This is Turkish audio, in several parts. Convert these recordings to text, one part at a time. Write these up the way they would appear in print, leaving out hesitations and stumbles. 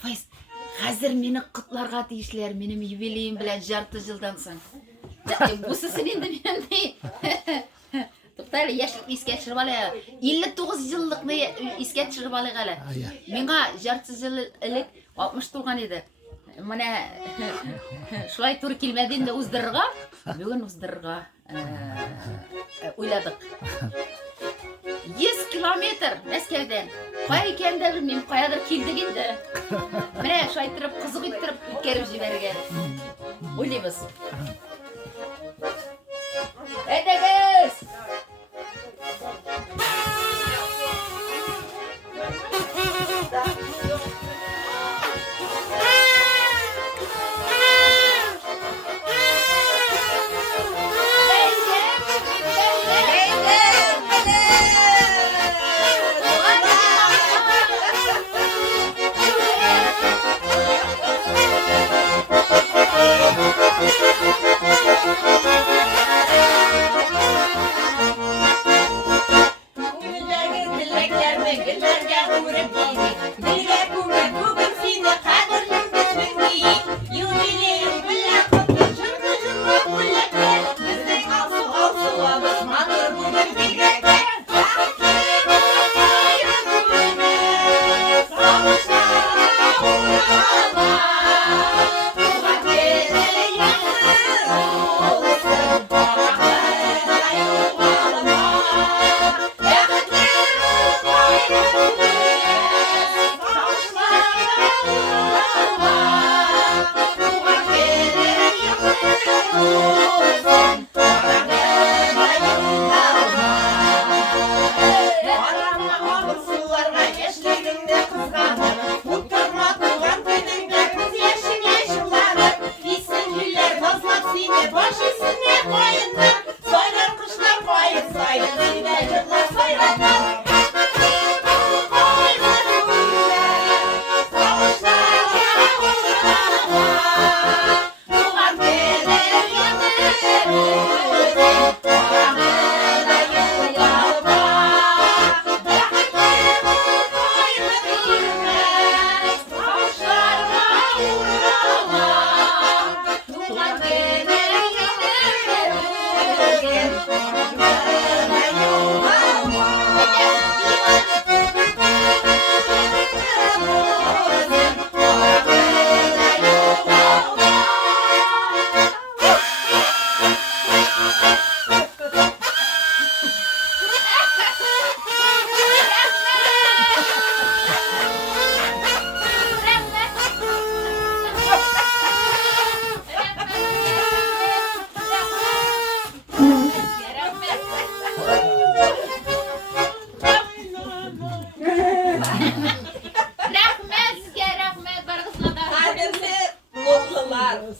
Файз, қазір мені құтларға тиішілер, менің юбилейім білән жарты жылдан соң. Бұсысын енді мен Тоқтайлы, яшілік еске түсіріп алайық. 59 жыллықны еске түсіріп алайық әлі. Менға жарты жыл ілік 60 туған еді. Міне шулай туры келмеді енді уздырырға. Бүгін уздырырға ойладық. 100 километр Мәскеуден. Қай екенін де білмеймін, қаядыр келдік енді. Міне шулай тұрып, қызық үйттіріп, өткеріп жіберген. Ойлаймыз. Әдегіз!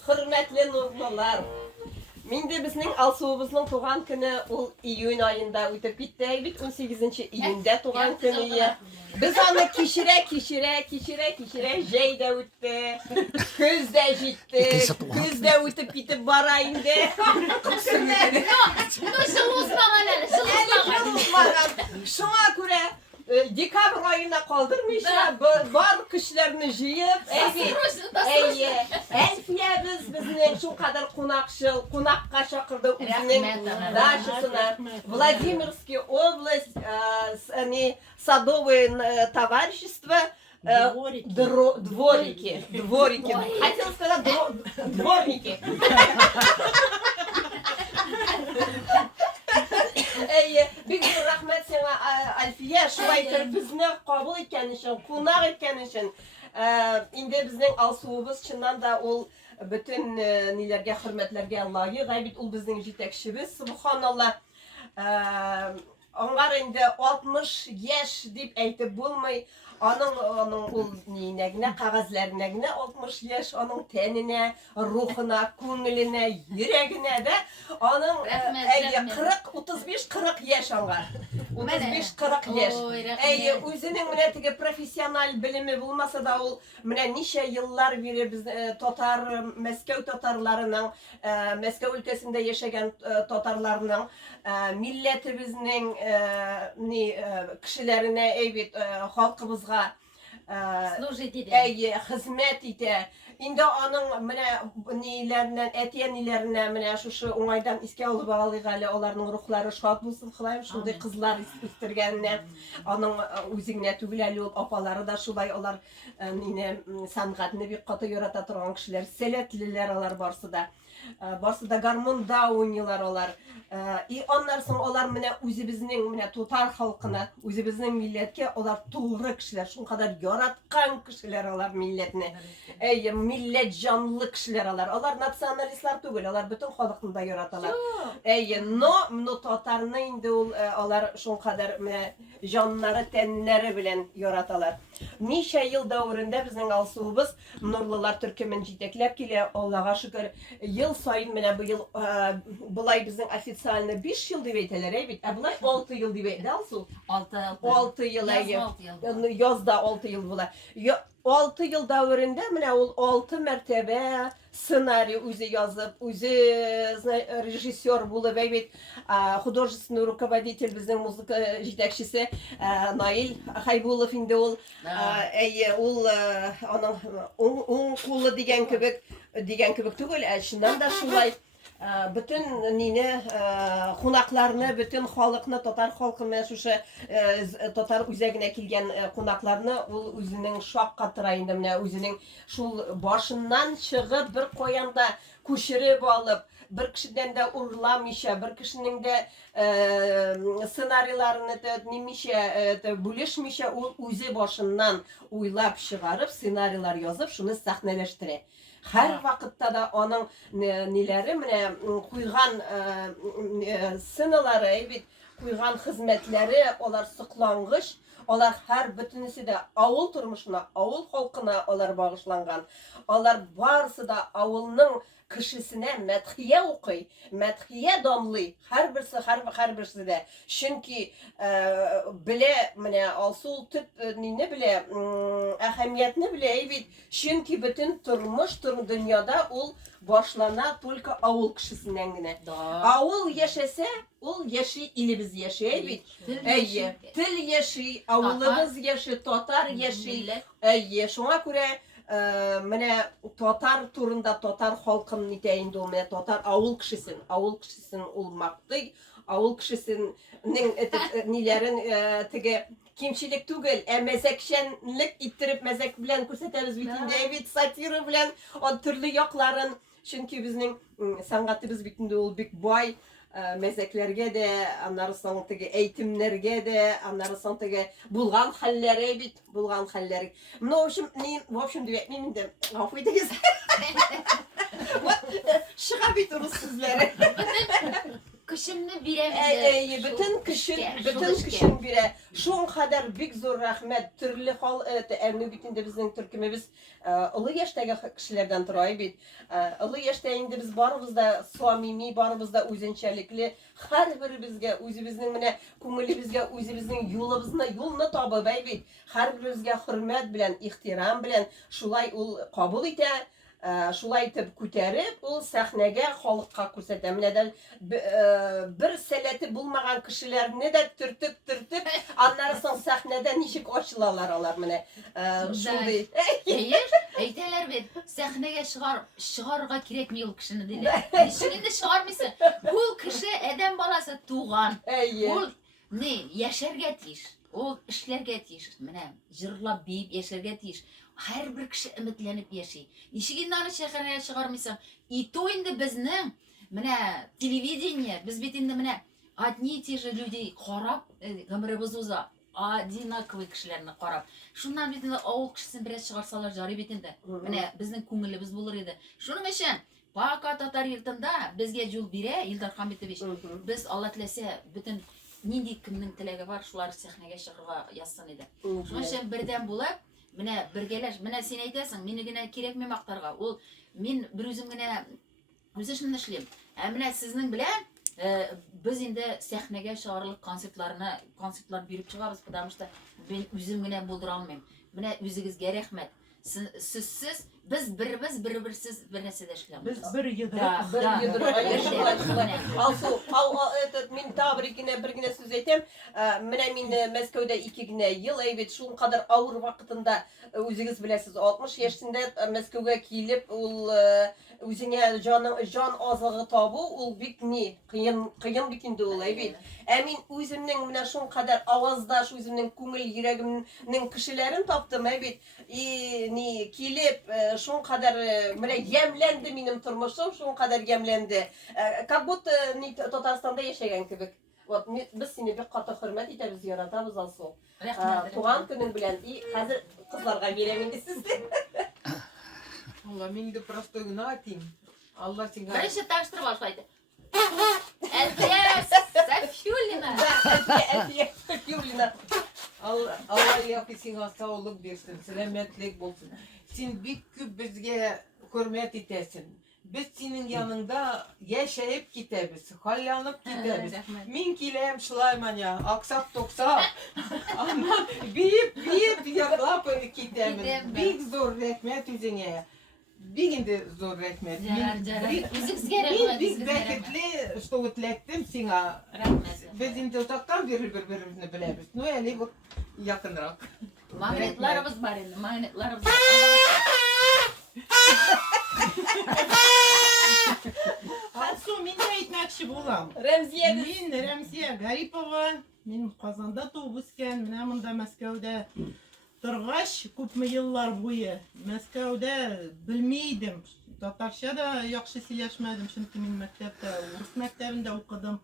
Hürmetli nurlular. Менде біздің Алсуымыздың туған күні ол июнь айында өтіп кетті. 18 июньде туған күні. Біз аны кешіре жай да өтті. Көз де жетті. Көз де өтіп кетіп барайынды. Шуңа көре декабр айына қалдырмайша бар күштерін жиып, Әлфия біздің шу қадар қонаққа шақырды өзінің дашысына. Владимирский область, садовое товарищество, дворики. Хотел сказать дворники. Бик рахмет сиңа, Әлфия, шулай бізді қабыл еткен үшін, қонақ еткен үшін. Инде біздің Алсуыбыз чыннан да ол bütün нелерге, хөрмәтләргә лайык. Бит ул безнең җитәкчебез, субханалла. Аңгар инде 60 яшь дип әйтеп булмый. Аның ул нигә кагазларына гына 60 яшь, аның тәненә, рухына, күңеленә, йөрәгенә дә аның 35-40 яшь аңгар. 35-40 яшь. Үзенең менә теге профессиональ белеме булмаса да ул менә ничә еллар бире без татар Мәскәү татарларының, Мәскәү өлкәсендә яшәгән татарларның милләтебезнең кешеләренә, халкыбызга Служить итә. әйе, хезмәт итә. Инде аның менә ниләреннән, әтиәниләренә менә шушы уңайдан искә алып алыйк әле, аларның рухлары шат булсын хылайым, шундый кызлар үстергәненә. Аның үзе генә түгел әле ул апалары да шулай, алар мине сәнгатьне бик каты ярата торган кешеләр, сәләтлеләр алар барсы да. Барсы да гармонда уйныйлар алар. И аннан соң алар менә үзебезнең менә тутар халкына, үзебезнең милләткә алар тугры кешеләр, шуңкадәр яраткан кешеләр алар милләтне. Әйе, милләт җанлы кешеләр алар. Алар националистлар түгел, алар бөтен халыкны да яраталар. Әйе, но татарны инде ул алар шуңкадәр менә җаннары, тәннәре белән яраталар. Ничә ел дәврендә безнең алсуыбыз Нурлылар төркемен җитәкләп килә, Аллага шөкер. Ел сайын менә бу ел булай безнең официально 5 ел дип әйтәләр, бит. Булай 6 ел дип әйтә алсу. 6 ел әйе. Язда 6 ел була. 6 ел дәврендә менә ул 6 мәртәбә сценарий үзе язып, үзе режиссер булып, бит. Художественный руководитель безнең музыка җитәкчесе Наил Хайбулов инде ул әйе, ул аның уң кулы дигән кебек түгел, чыннан да шулай. Bütün nine konaklarını, bütün halkını, Tatar halkını, şuşa Tatar üzerine kilgen konaklarını ol üzünün şok katırayında mene üzünün şul başından çıkıp bir koyanda köşürüp alıp bir kişiden de urlamışa, bir kişinin de senaryolarını da nimişe bölüşmişe ol üzü başından uylap çıkarıp senaryolar yazıp şunu sahneleştirir. Her vakitte da onun neleri mene kuygan sınırları, kuygan hizmetleri, olar sıklangıç, olar her bütünüsü de avul turmuşuna, avul halkına olar bağışlangan. Olar barısı da avulunun kişisine methiye okuy, methiye damlay, her birisi de. Çünkü bile mene alsul tüp ne bile ehemmiyetini bile evet. Çünkü bütün turmuş dünyada ol başlana только avul kişisinden gene. Avul yaşasa ol yaşı ilimiz yaşı evet. Eye, til yaşı, avulumuz yaşı, Tatar yaşı. Eye, şuna göre mene Tatar turunda Tatar halkının niteyinde o mene Tatar avul kişisinin olmaktı. Avul kişisinin nilerin tege kimçilik түгел, mezekşenlik ittirip mezek bilen kürsətəmiz bitinde, evet, satira bilen o türlü yakların. Çünkü bizim sanatımız bitinde ol big boy mezeklerge de, anları son tege eğitimlerge de, anları son tege bulgan halleri bit, bulgan halleri. В общем, miyim de, afiyetiz. Şığa bitiririz sizlere. Kışımını biremiz. Bütün kışın bire. Şun kadar big zor rahmet. Türlü hal evni bitinde bizim Türkümüz ılı yaştaki kişilerden turayı bit. Ilı yaşta indi biz barımız da samimi, barımız da üzünçelikli. Her biri bizge, özümüzün mene kumuli bizge, özümüzün yoluna tabi bit. Her birimizge hürmet bilen, ihtiram bilen, şulay ul kabul ite. Şulay itib көтәреп, ул сәхнәгә халыкка күрсәтә. Менә дә бер сәләте булмаган кешеләрне дә төртеп, аннары соң сәхнәдә ничек ачылалар алар менә. Шундый. Әйтәләр бит, сәхнәгә чыгарырга кирәкми ул кешене диләр. Ничек инде чыгармыйсың? Ул кеше адәм баласы туган. Ул яшәргә тиеш. Ул эшләргә тиеш. Менә җырлап биеп яшәргә тиеш. Her bir kişi ümitlenip yaşay. Nişigin аны şehirine çıkarmışsın. И то инде безнең менә телевидение, biz бит инде менә одни и те же людей карап, гомеребез уза, одинаковый кешеләрне карап. Шуннан бит инде авыл кешесен бераз чыгарсалар жарый бит инде. Менә безнең күңелебез булыр иде. Шуның өчен Пока Татар йортында безгә юл бирә Илдар Хамитович. Без Алла теләсә бөтен нинди кемнең теләге бар, шулар сәхнәгә чыгарга язсын иде. Шуның өчен бердәм булып Менә бергәләш, менә син әйтәсең, мине генә кирәкми мактарга. Ул мин бер үзем генә үз эшемне эшлим. Менә сезнең белән без инде сәхнәгә чыгарлык концертлар биреп чыгабыз, потому что мин үзем генә булдыра алмыйм. Менә үзегезгә рәхмәт. Сүзсіз biz bir-birsiz bir narsa ishlaymiz. Biz bir yıdırık. Bir Da. yıdırık. Also, min ta bir güne söz etем. Менә мин Мәскәүдә 2 генә ел, әйбет, шул кадәр авыр вакытында үзегез беләсез, 60 яшендә Мәскәүгә килеп, ул үзеңә жан азыгы табу, ул бик кыен бит инде ул, әйбет. Ә мин үземнең менә шул кадәр аваздаш, үземнең күңел йөрәгемнең кешеләрен таптым, әйбет. И килеп, шул кадәр менә ямланды минем тормышым, шул кадәр ямланды. Как будто Татарстанда яшәгән кебек. Вот biz seni бик каты хөрмәт итәбез, яратабыз алсу. Туган көнең белән и хәзер кызларга бирәм инде сезне. Allah мен de просто гына атayım. Allah сиңа. Birinchi tanıştırıp başlaydı. Elfiyes, Safiyulina. Юлина. Allah яки сиңа саулык берсин, сәламәтлек булсын. Син бик күп безгә хөрмәт итәсең. Biz senin yanında yaşayıp gideriz, hallanıp gideriz. Min kilem şulayman ya, aksak toksak. Ama biyip yağlap gideriz. Big zor rahmet üzerine. Big zor rahmet. Big beketli, что ötlektim sana. Biz indi uzaktan birbirimizi biliriz. No yani bu yakınrak. Magnetlarımız var indi, magnetlarımız var. Алсу, мен де айтмақшы болам. Рәмзия Мен Рәмзия Гарипова, мен Қазанда туып өскен, мына мында Мәскәүдә торгач, күпме еллар буе Мәскәүдә белмейдем. Татарча да яхшы сөйләшмәдем, чөнки мин мәктәптә, урыс мәктәбендә укыдым.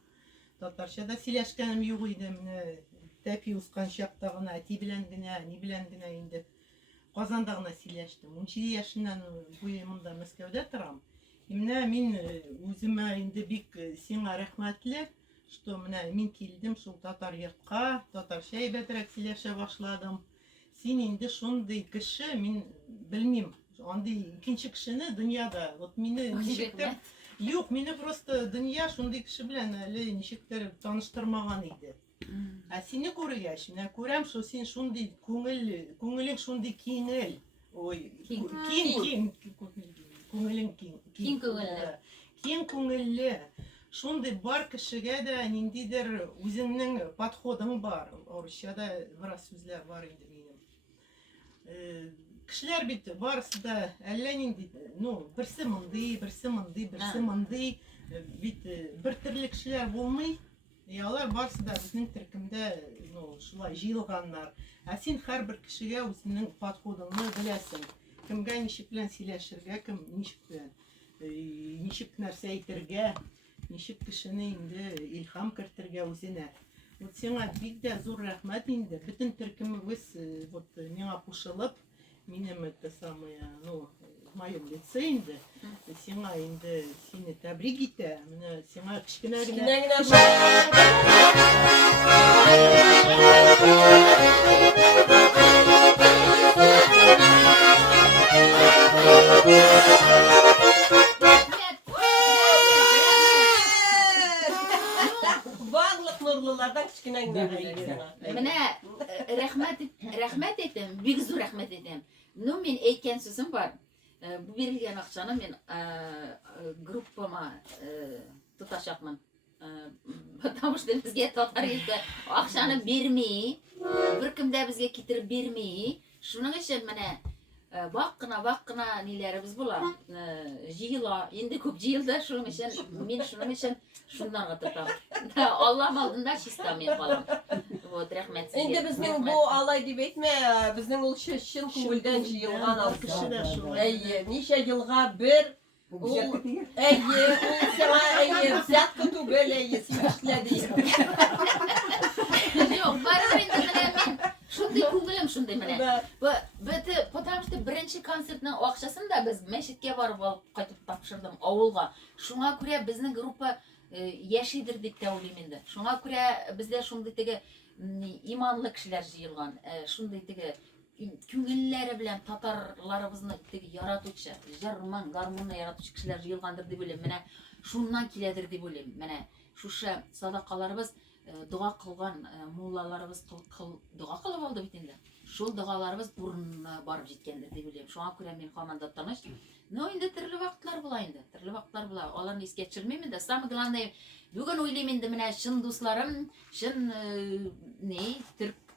Татарча да сөйләшкәнем юк иде. Менә тәпи ускан чакта гына, әти белән генә, ни белән генә инде. Казанда гына сөйләштем. 17 яшеннән буе монда Мәскәүдә торам. Менә мин үземә инде бик сиңа рәхмәтле, что менә мин килдем шул татар йортка, татарча әйбәтрәк сөйләшә башладым. Син инде шундый кеше, мин белмим, андый икенче кешене дөньяда, вот мине ничектер, юк, мине просто дөнья шундый кеше белән әле ничектер таныштырмаган иде. Ә сине күргәч, менә күрәм, что син шундый күңелең шундый киңел. Ой, киң күңелең Киң күңелле. Киң күңелле. Шундый бар кешегә дә ниндидер үзеңнең подходың бар. Орысчада бераз сүзләр бар инде минем. Кешеләр бит барысы да әллә нинди, берсе мондый, берсе мондый, бит бер төрле кешеләр булмый. Алар барысы да безнең төркемдә, шулай җыелганнар. Ә син һәрбер кешегә үзеңнең подходыңны беләсең. Кемгә ничек белән сөйләшергә, кем ничек нәрсә әйтергә, ничек кешене инде илһам кертергә үзенә. Вот сиңа бик дә зур рәхмәт инде. Бөтен төркемебез вот миңа кушылып, минем это самое, в моем лице инде. Сиңа инде сине тәбрик итә. Менә сиңа кичкенә генә Барлык нурлылардан кичкенә генә. Менә рәхмәт итәм, бик зур рәхмәт итәм. Мен әйткән сүзем бар. Бу бирелгән акчаны мен группама тотачакмын. Потому что безгә татар ите акчаны бирми, беркем дә безгә китереп бирми. Шуның өчен менә вак кына ниләребез була. Җыела, инде күп җыелды, шуның өчен шуннарга тотам. Алла алдында чиста мен калам. Вот, рәхмәт сезгә. Инде безнең бу алай дип әйтмә, безнең ул чын күңелдән җыелган алкышы да шулай. Әйе, ничә елга бер взятка түгел, син эшләде. Yok, baribir inде менә мен шундый күңелем шундый менә. Потому что беренче концертның акчасын да без мәчеткә барып алып кайтып тапшырдым авылга. Шуңа күрә безнең группа яшидер дип тә уйлыйм инде. Шуңа күрә бездә шундый теге иманлы кешеләр җыелган. Шундый теге күңелләре белән татарларыбызны теге яратучы, җырман, гармонны яратучы кешеләр җыелгандыр дип уйлыйм. Менә шуннан киләдер дип уйлыйм. Менә шушы садакаларыбыз, дуга кылган муллаларыбыз дуга кылып алды бит инде. Şol dağalarımız burununa barıp jetkенdir деп ойлаймын. Шуңа күрә мен һаман да тыныч. Но инде төрле вакытлар була инде. Төрле вакытлар була. Аларны искә төшермәймен дә. Самое главное, бүген уйлыйм инде менә шын дусларым, шын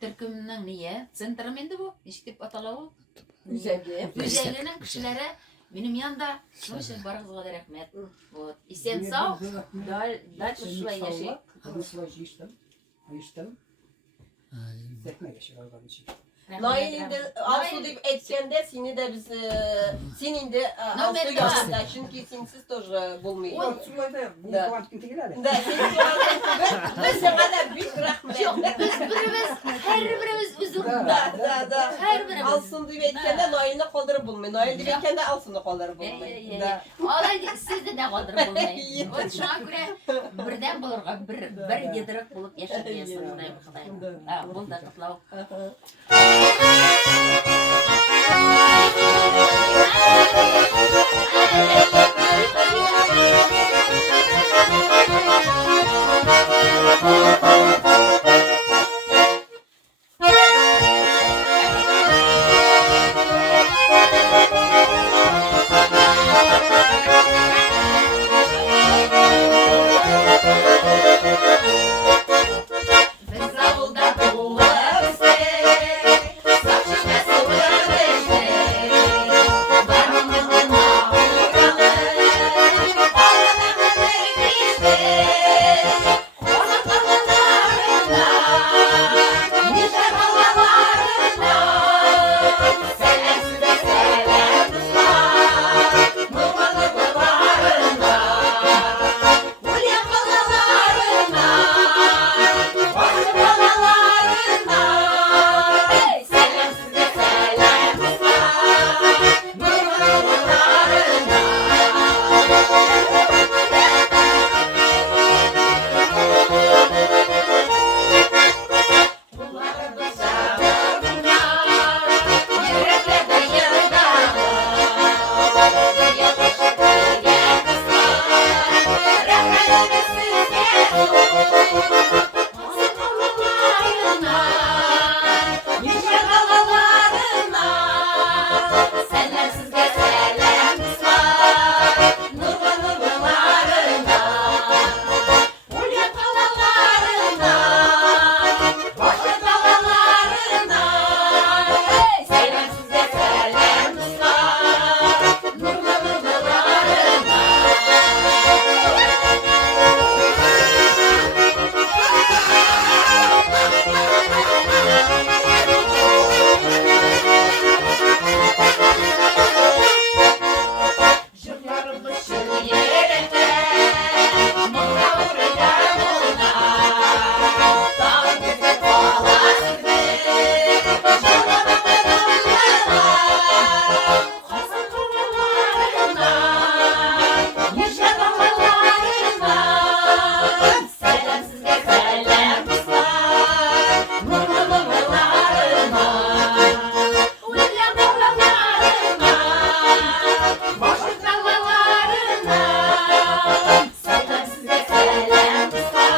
төркемнең центрым инде бу. Ничек дип атала ул? Үзәгенең кешеләре минем янда. Шуның өчен барыгызга да рәхмәт. Вот. Исән сау. Дальше шулай яши. Nail indi Alsu deyip etkende seni de biz senin de Alsu merhaba. yaşında çünkü sensiz тоже bulmuyor. Yok, Süleyman, bu Da. kuantik değil herhalde. Da senin biz sana da büyük rahmet. Yok, biz birimiz, her birimiz üzüm. Da. Her birimiz. Alsun deyip etkende Nail'ini kaldırıp bulmuyor. Nail deyip etkende Alsun'u kaldırıp bulmuyor. Da. Алай sizde de kaldırıp bulmayın. Вот şuna göre birden bulurga, bir yedirik bulup yaşayasın. Құдай Құдай. Бұл да құтлау. Biz avulda buluruz, saçma sorarız. Barımızın ağırlığı, ağırlığını vermiştir. Korkmalarına, nice havalarına, selamsız ve selamsızlar, numaralarına, Ulya balalarına, Başka balalarına, selamsız ve selamsızlar, numaralarına. Kullarımıza bunlar, yüreklerde yırdalar, yakışıklı kızlar, rahmetimiz sizde Sakallarına, yüce dağlarına, selamsız ve selamsızlar, nurlu nurlarına, Ulya dağlarına, başka dağlarına, selamsız ve selamsızlar, nurlu nurlarına. Jırlarımızın yerinde Muhavurda bulunan Dağ güzel bağlasızdı Jırlarımızın Kazan kurmalarına Yüce dağlarına Selamsız ve selamsızlar Nurlu nurlarına Ulya dağlarına Başlık dağlarına Selamsız ve selamsızlar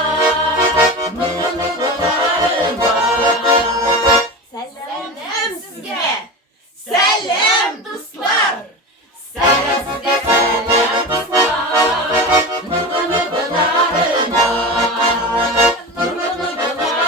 Nurlu nurlarına Selam sizge Selam dostlar Selamsız ve selamsızlar Nurlu nurlarına Nurlu nurlarına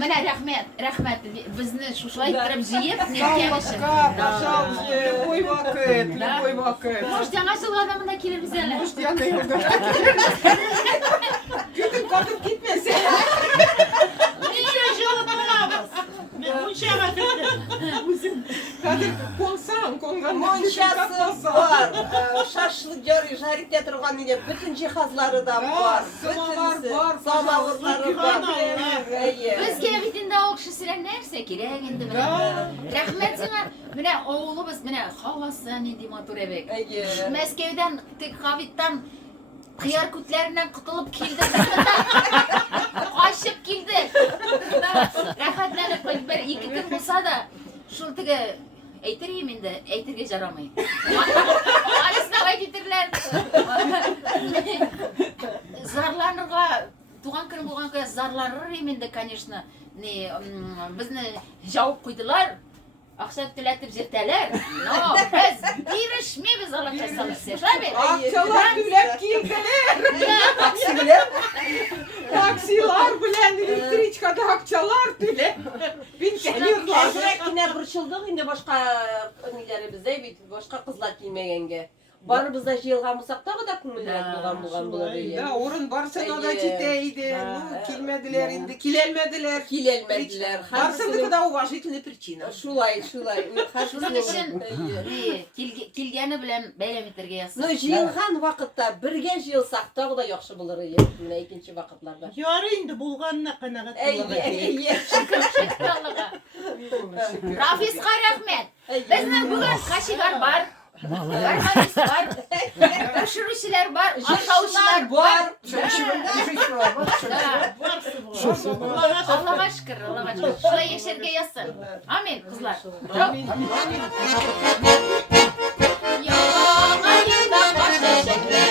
Менә рәхмәт, безне шулай иттереп җыеп, нәткән өчен. Пожалуйста, любой вакыт. Может, яңа җылга да монда килербез әле. Может, я на kalkıp gitmesin. Nice жылытабыз. Мен Моншаға кеттім. Kadir konsan, kongan Моншасы бар, шашлык жарить тұрған үйде бүтін жиһазлары да бар. Самовар бар, Самоварлары бар. Bizga bitinde okşu silen nerse kirek indi mine. Rahmet sana mine oğlumuz mine havasın indi motorebek. Meskev'den Havit'tan kıyar kütlerinden kutulup kildi. Kaşıp kildi. Rahatlanıp bir iki gün bulsa da şultıge eytireyim indi, eytirge jaramayın. Arasına aytitirler. Zarlanırga, tuğan kırım bulgan kaya zarlanırım indi, конечно. Bizni jaup kuydular. Akşam tületip zirteler. No, biz birişmemiz Allah'a salırsın. Şöyle Akçalar tülep giydiler. Taksiler. Taksiler bilen elektriçkada akçalar tülep. Binçeliyorlar. Azırak yine burçulduk, yine başka önlerimizde, başka kızlar giymegenge. Barımızda jıyılgan bulsak da köngüllerek bulgan bular diye. Ya orun barsa da çiteydi. Kilmediler indi, kilelmediler. Kilelmediler. Барсындыкы да уважительный причина. Şulay. Şunun için kilgeni bilen beylem eterge yazsın. No jıyılgan vaqtda birge jıyılsak da da yaxşı bulur yine ikinci vaqtlarda. Яры инде булганына канагат Şükür Allah'a. Rafisqa rahmet. Bizning bugun Qashigar бар. Barmanis var. Pişiruvchilar var. Aşavchilar var. Allah'a şükür, Allah'a şükür. Şulay yeşerge yazsın. Amin kızlar. Amin. Yalan ayında başlayacaklar.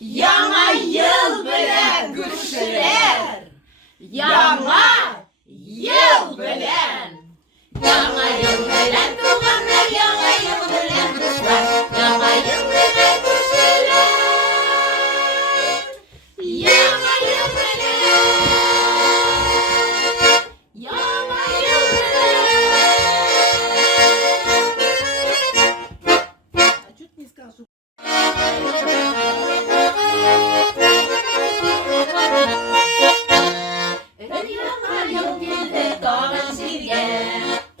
Яңа yıl bilen күршеләр. Яңа yıl bilen. Яңа yıl bilen туганнар, яңа yıl bilen дуслар. Яңа yıl bilen күршеләр. Яңа yıl bilen. Яңа yıl bilen. Чуть не скажу. Яңа yıl geldi dağın sirge,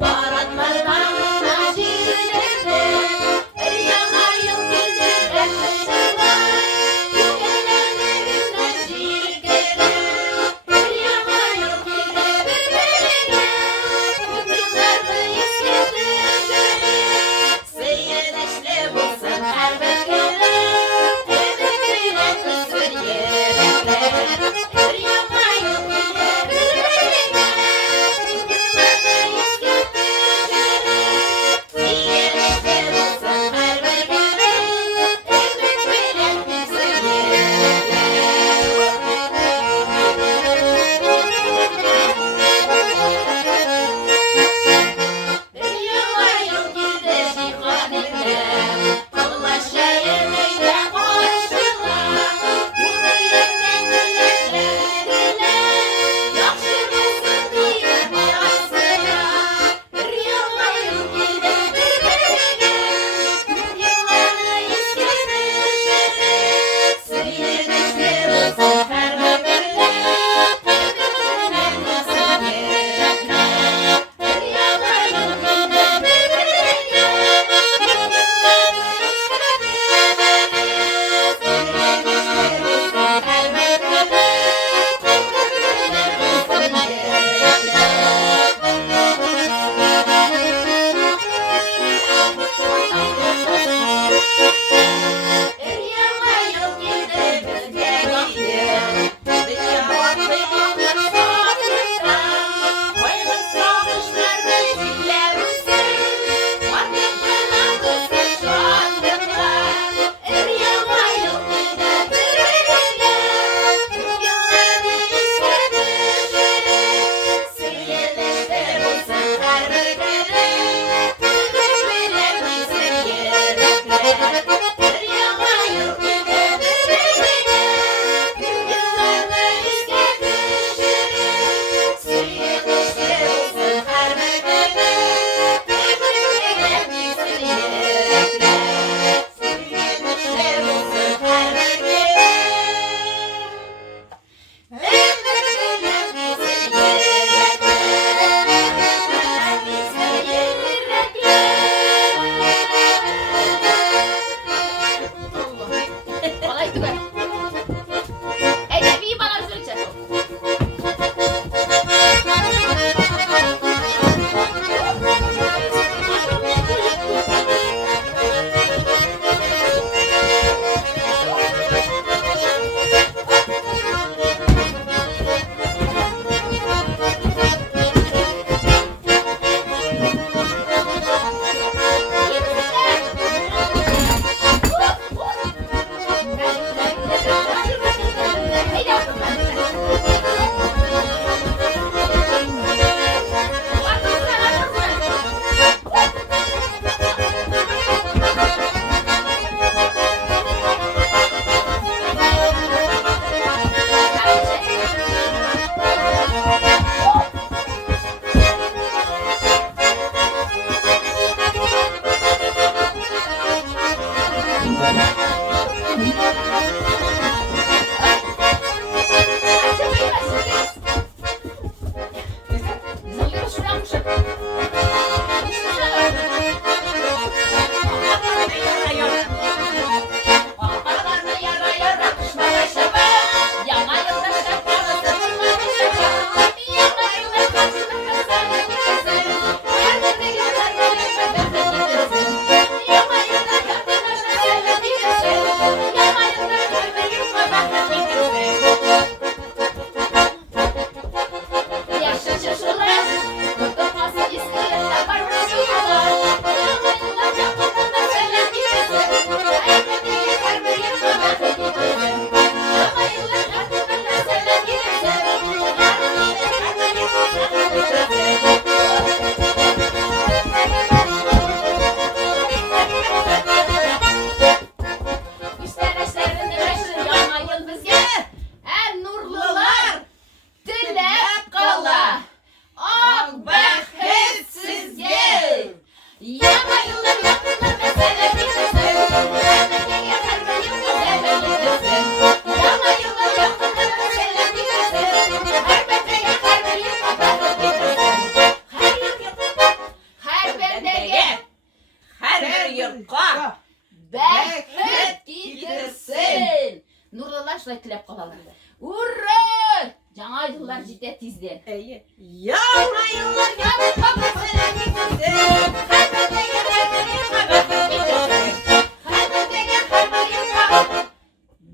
baratmadan yıllar ciddi tizden. İyi. Yana yıllar geldi babasına gitsin. Kalbime gel kalbime gitsin. Kalbime gel kalbime gitsin.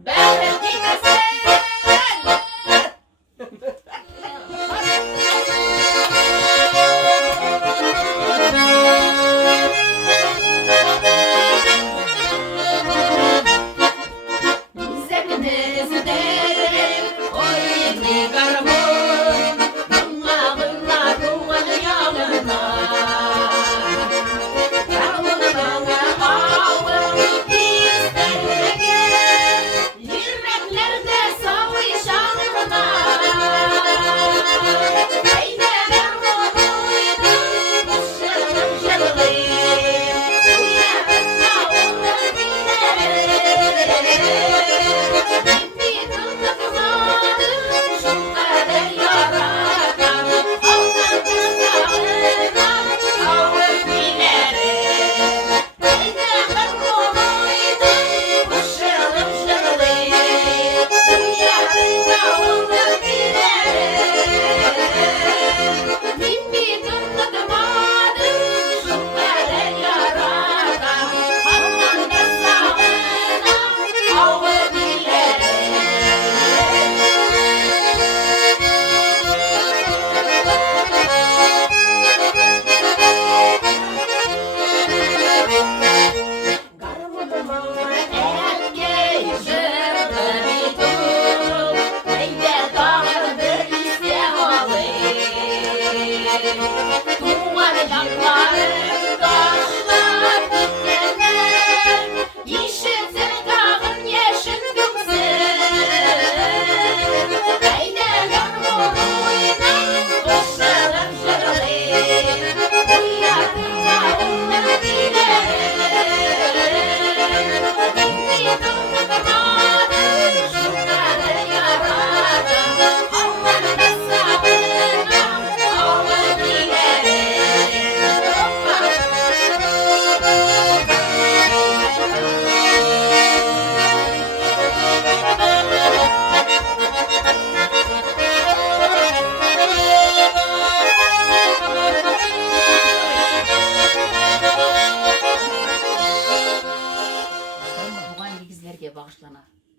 Ben gitsin.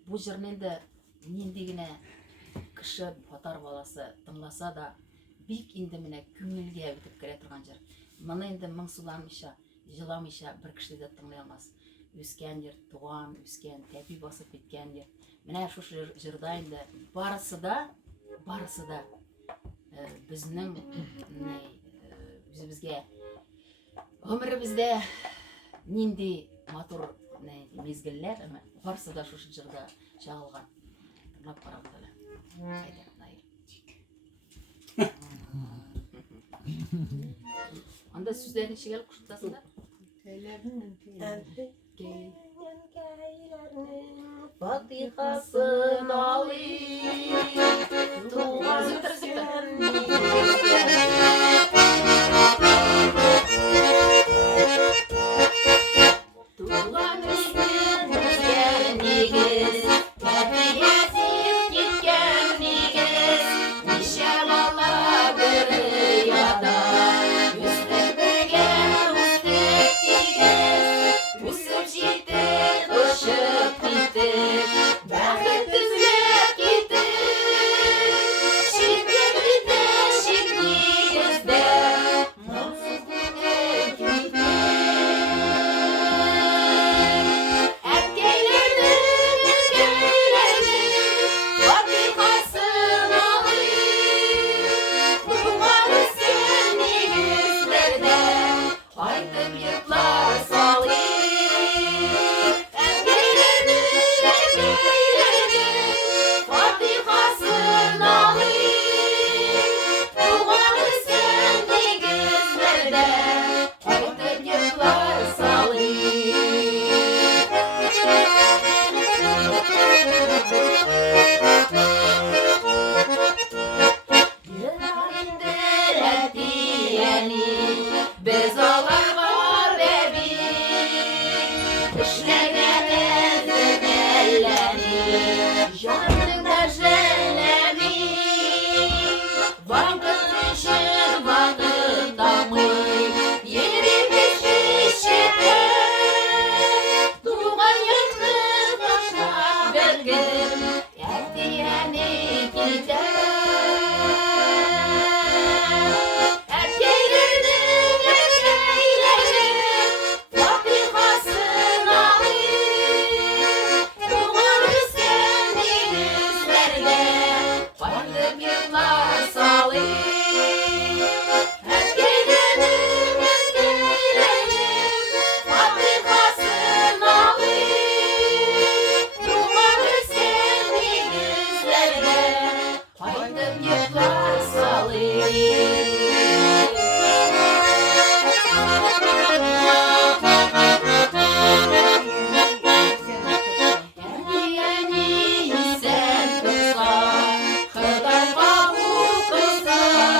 Bu jırны енді нендегіне кіші потар баласы тыңласа да бик енді міне көңілге бітіп келе тұрған жыр. Мұны енді мұңсызламайша, жыламайша бір кіші де тыңлай алмас. Өскен жер, туған, өскен, тәпи басып кеткен жер. Міне шу жырда енді барысы да біздің бізге өмірімізде нендей матур мезгіллер, барысы да шу жырда шағылған. Тыңлап қарап әлі. Анда сүздерін шегел құшықтасын да? Fatihasın alayım, tuğan sen tuğan üstün güzelliğiz, tepiyesip gitkenliğiz, nişanala görüyada, üstündegen üstündegen, üstüp ciddi ışık bitti, bәхет іздеп кетіп Haydım yıllar salayım. Etkilenim, etkilenim, Fatihasını alayım. Dumanı sevdi gözlerine, haydım yıllar salayım. Yeni sen kızlar, Hıdar kavu kızlar,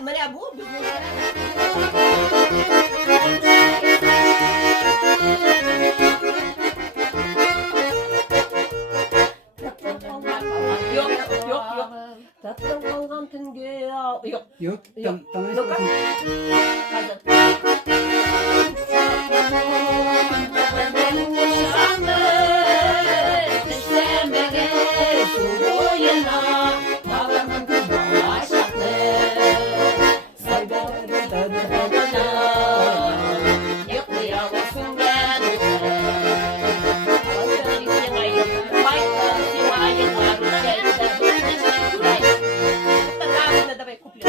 Менә бу безнең Yok. Tatlım kalgan tünge. Yok. Yok, tanış Yok. Hazır. Давай куплю.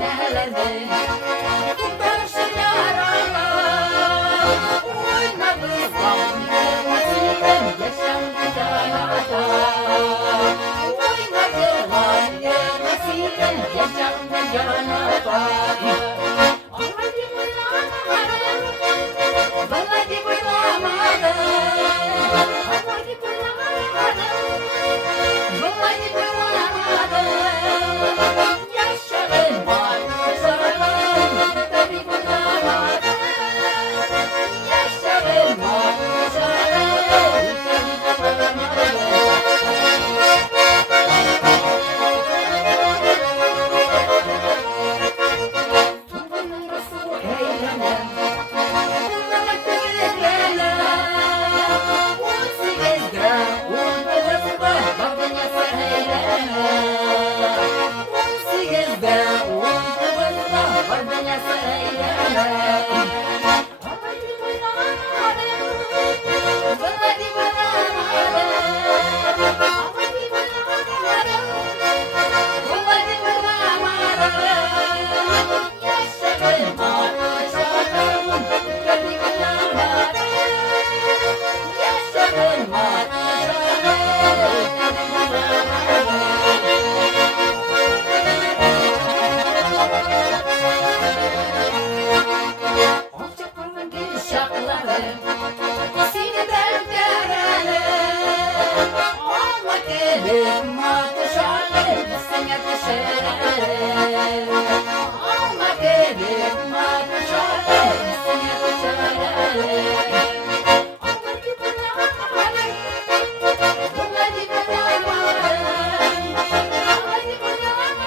neşmelerde kurtarsın yaralar. Oynadıysan nasibim yaşandı canata. Oynadılar nasibim yaşandı canata. Vallahi buynamadım, vallahi buynamadım, vallahi buynamadım, vallahi buynamadım. Yaşarım var, yaşarım, tabi buynamadım. Yaşarım var, yaşarım, tabi seni ben görelim. Olma gelin matuşalım, sana düşerim. Olma gelin matuşalım, sana düşerim. Vallahi buynamadım, vallahi buynamadım, vallahi buynamadım,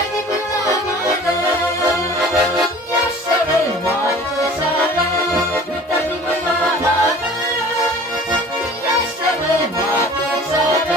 vallahi buynamadım. Yaşarım matuşalım, tabi buynamadım. Yaşarım matuşalım,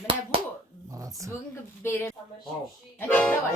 Mana bu bugungi berib. Hadi davay.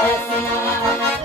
Thank you.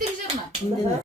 tekşirme. Indine.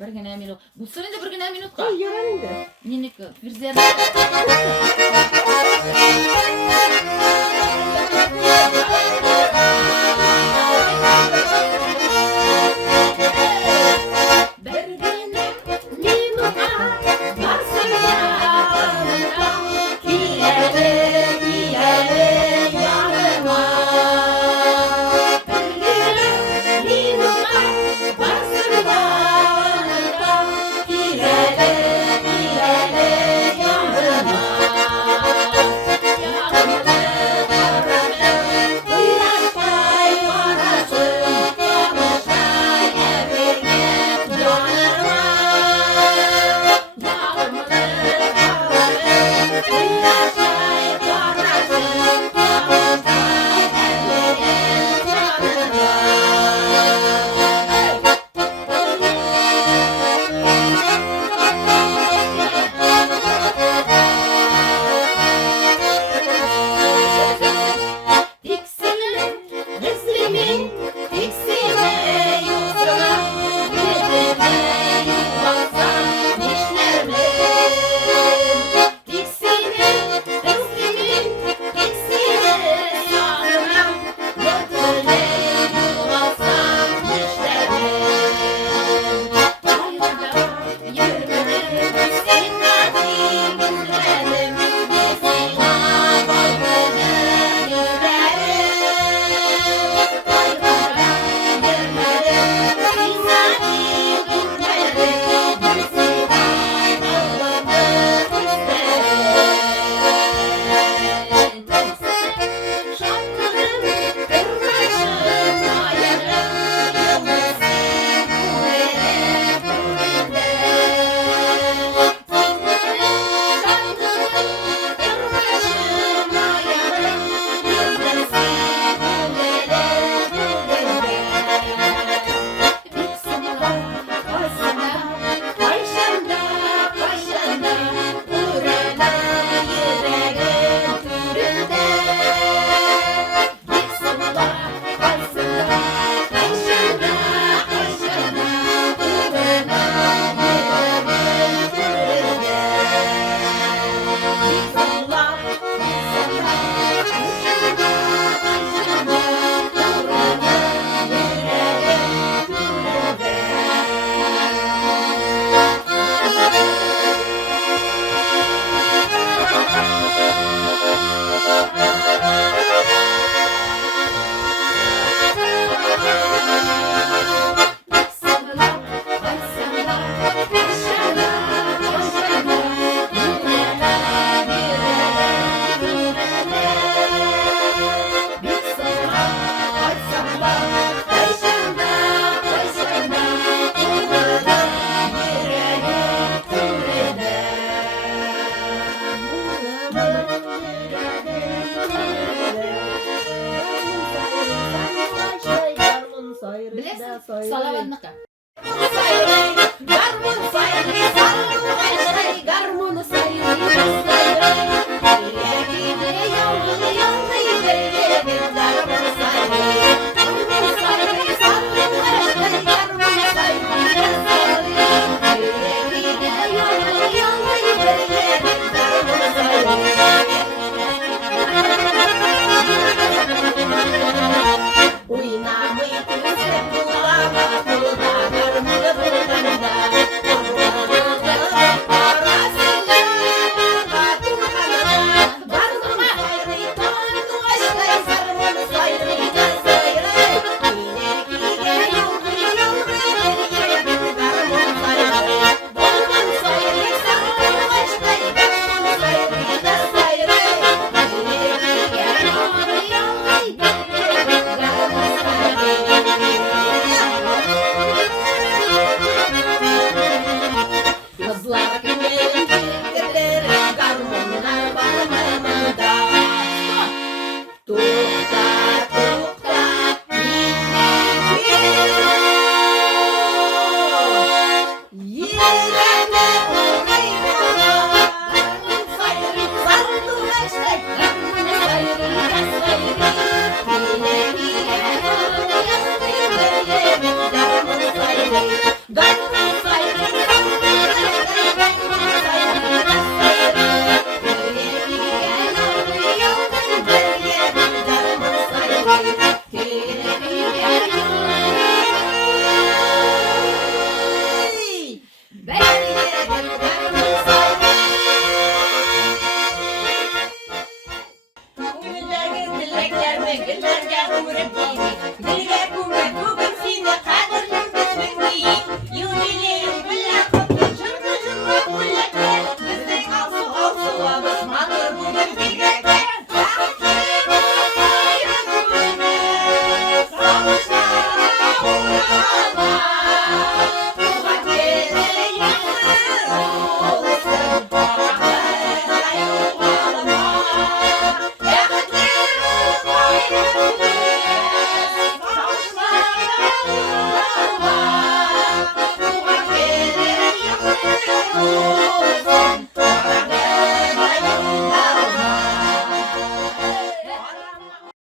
Bir gene minut. Bu sene de bir gene minut ka. Yaran indi. Meniki Firziyada.